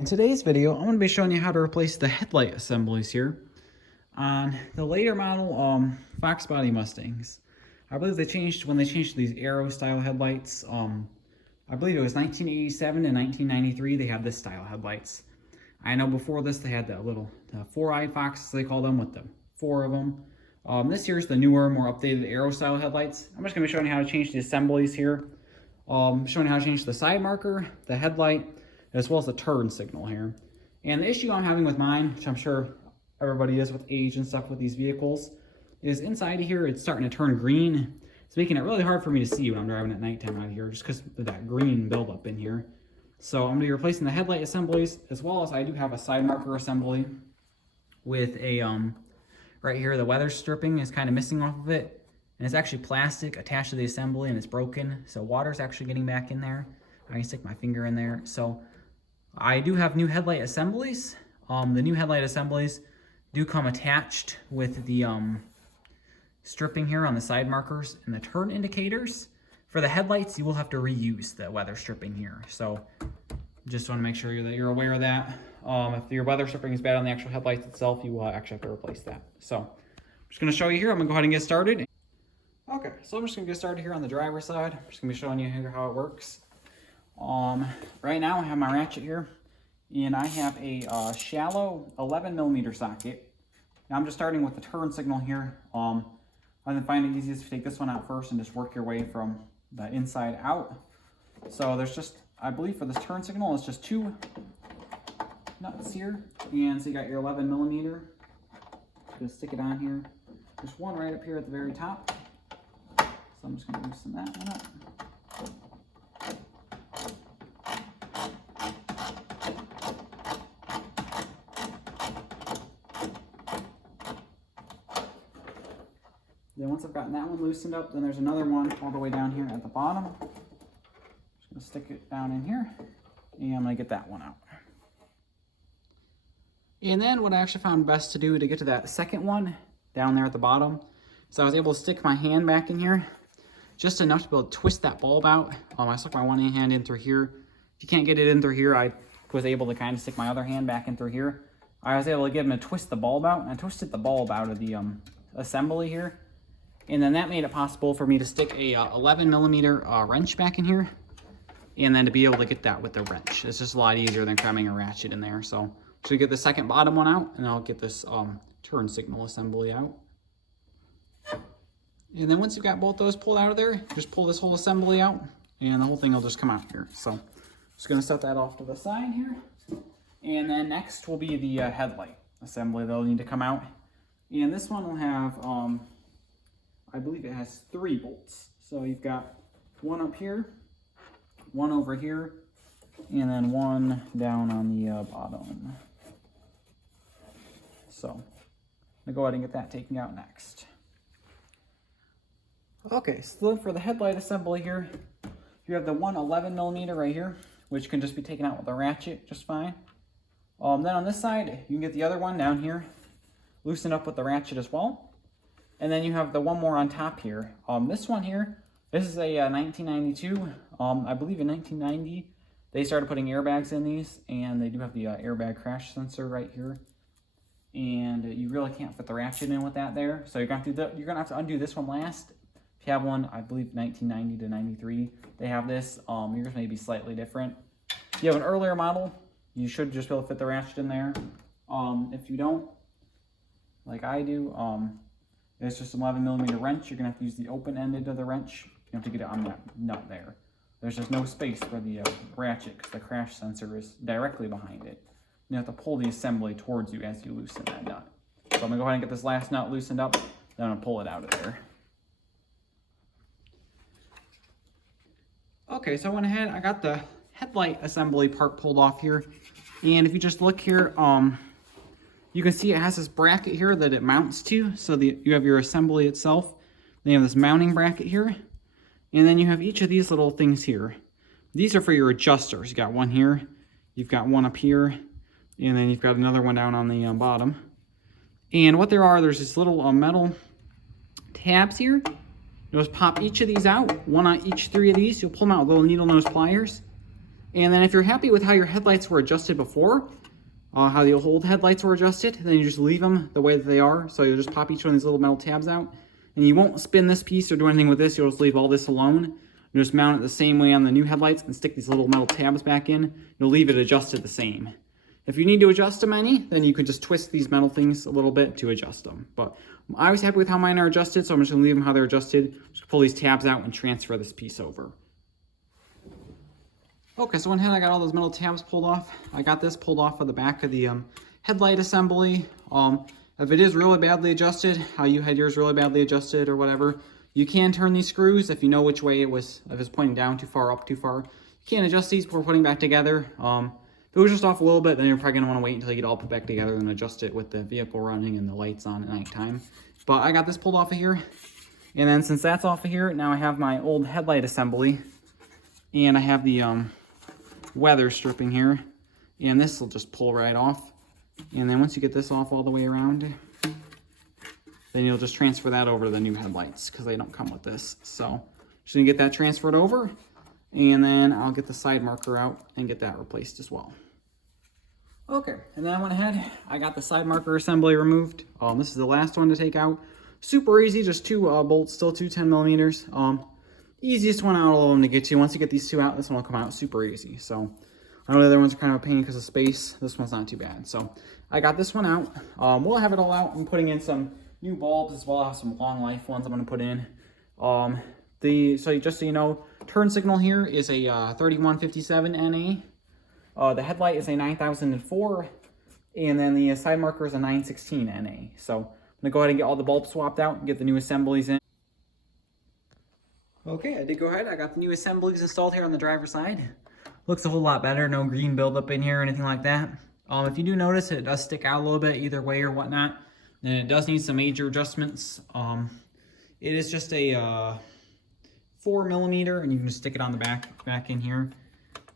In today's video, I'm going to be showing you how to replace the headlight assemblies here on the later model Fox body Mustangs. I believe when they changed these Aero style headlights. I believe it was 1987 and 1993 they had this style headlights. I know before this they had that little four-eyed foxes they call them with the four of them. This here's the newer, more updated Aero style headlights. I'm just going to be showing you how to change the assemblies here. Showing you how to change the side marker, the headlight, as well as the turn signal here. And the issue I'm having with mine, which I'm sure everybody is with age and stuff with these vehicles, is inside here it's starting to turn green. It's making it really hard for me to see when I'm driving at nighttime out here just because of that green buildup in here. So I'm going to be replacing the headlight assemblies, as well as I do have a side marker assembly with a, right here the weather stripping is kind of missing off of it. And it's actually plastic attached to the assembly and it's broken. So water's actually getting back in there. I can stick my finger in there. So I do have new headlight assemblies. The new headlight assemblies do come attached with the stripping here on the side markers and the turn indicators. For the headlights, you will have to reuse the weather stripping here. So just want to make sure that you're aware of that. If your weather stripping is bad on the actual headlights itself, you will actually have to replace that. So I'm just going to show you here. I'm going to go ahead and get started. Okay, so I'm just going to get started here on the driver's side. I'm just going to be showing you here how it works. Right now I have my ratchet here, and I have a shallow 11mm socket. Now I'm just starting with the turn signal here. I find it easiest to take this one out first and just work your way from the inside out. So there's just, I believe for this turn signal, it's just two nuts here. And so you got your 11mm. Just stick it on here. There's one right up here at the very top. So I'm just going to loosen that one up. Then once I've gotten that one loosened up, then there's another one all the way down here at the bottom. Just gonna stick it down in here, and I'm gonna get that one out. And then what I actually found best to do to get to that second one down there at the bottom, so I was able to stick my hand back in here, just enough to be able to twist that bulb out. I stuck my one hand in through here. If you can't get it in through here, I was able to kind of stick my other hand back in through here. I was able to get him to twist the bulb out, and I twisted the bulb out of the assembly here. And then that made it possible for me to stick a 11mm wrench back in here, and then to be able to get that with the wrench. It's just a lot easier than cramming a ratchet in there. So we get the second bottom one out, and I'll get this turn signal assembly out. And then once you've got both those pulled out of there, just pull this whole assembly out, and the whole thing will just come out here. So just gonna set that off to the side here. And then next will be the headlight assembly that'll need to come out. And this one will have, I believe it has 3 bolts. So you've got one up here, one over here, and then one down on the bottom. So I'm gonna go ahead and get that taken out next. Okay, so then for the headlight assembly here, you have the one 11mm right here, which can just be taken out with a ratchet just fine. Then on this side, you can get the other one down here, loosened up with the ratchet as well. And then you have the one more on top here. This one here, this is a 1992. I believe in 1990, they started putting airbags in these, and they do have the airbag crash sensor right here. And you really can't fit the ratchet in with that there. So you're gonna have to undo this one last. If you have one, I believe 1990 to 93, they have this. Yours may be slightly different. If you have an earlier model, you should just be able to fit the ratchet in there. If you don't, like I do, it's just an 11mm wrench. You're gonna have to use the open ended of the wrench. You have to get it on that nut there. There's just no space for the ratchet because the crash sensor is directly behind it. You have to pull the assembly towards you as you loosen that nut. So I'm gonna go ahead and get this last nut loosened up, then I'm gonna pull it out of there. Okay, so I went ahead, I got the headlight assembly part pulled off here. And if you just look here, you can see it has this bracket here that it mounts to. So you have your assembly itself. Then you have this mounting bracket here. And then you have each of these little things here. These are for your adjusters. You got one here, you've got one up here, and then you've got another one down on the bottom. And what there are, there's these little metal tabs here. You'll just pop each of these out, one on each 3 of these. You'll pull them out with little needle nose pliers. And then if you're happy with how your headlights were adjusted before, how the old headlights were adjusted, then you just leave them the way that they are. So you'll just pop each one of these little metal tabs out. And you won't spin this piece or do anything with this. You'll just leave all this alone. You'll just mount it the same way on the new headlights and stick these little metal tabs back in. You'll leave it adjusted the same. If you need to adjust them any, then you could just twist these metal things a little bit to adjust them. But I was happy with how mine are adjusted, so I'm just going to leave them how they're adjusted. Just pull these tabs out and transfer this piece over. Okay, so one hand I got all those metal tabs pulled off. I got this pulled off of the back of the headlight assembly. If it is really badly adjusted, how you had yours really badly adjusted or whatever, you can turn these screws if you know which way it was, if it's pointing down too far, up too far. You can adjust these before putting back together. If it was just off a little bit, then you're probably going to want to wait until you get it all put back together and adjust it with the vehicle running and the lights on at nighttime. But I got this pulled off of here. And then since that's off of here, now I have my old headlight assembly. And I have the weather stripping here, and this will just pull right off. And then once you get this off all the way around, then you'll just transfer that over to the new headlights because they don't come with this. So just gonna get that transferred over, and then I'll get the side marker out and get that replaced as well. Okay, and then I went ahead, I got the side marker assembly removed. This is the last one to take out. Super easy, just two bolts, still two 10 millimeters. Easiest one out of all of them to get to. Once you get these two out, this one will come out super easy. So I know the other ones are kind of a pain because of space. This one's not too bad. So I got this one out. We'll have it all out. I'm putting in some new bulbs as well as some long life ones I'm going to put in. So just so you know, turn signal here is a 3157 NA. The headlight is a 9004, and then the side marker is a 916 NA. So I'm going to go ahead and get all the bulbs swapped out and get the new assemblies in. Okay, I did go ahead. I got the new assemblies installed here on the driver's side. Looks a whole lot better. No green buildup in here or anything like that. If you do notice, it does stick out a little bit either way or whatnot. And it does need some major adjustments. It is just a 4 millimeter, and you can just stick it on the back in here.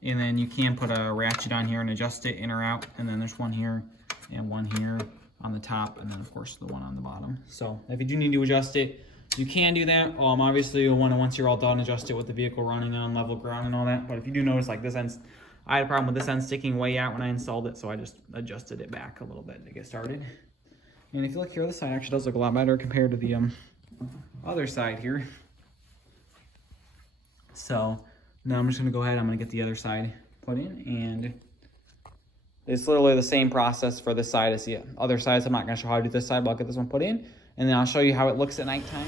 And then you can put a ratchet on here and adjust it in or out. And then there's one here and one here on the top, and then of course the one on the bottom. So if you do need to adjust it, you can do that. Obviously you'll want to, once you're all done, adjust it with the vehicle running on level ground and all that. But if you do notice, like this end, I had a problem with this end sticking way out when I installed it, so I just adjusted it back a little bit to get started. And if you look here, this side actually does look a lot better compared to the other side here. So now I'm just going to go ahead, I'm going to get the other side put in, and it's literally the same process for this side as the other sides. I'm not going to show how to do this side, but I'll get this one put in, and then I'll show you how it looks at nighttime.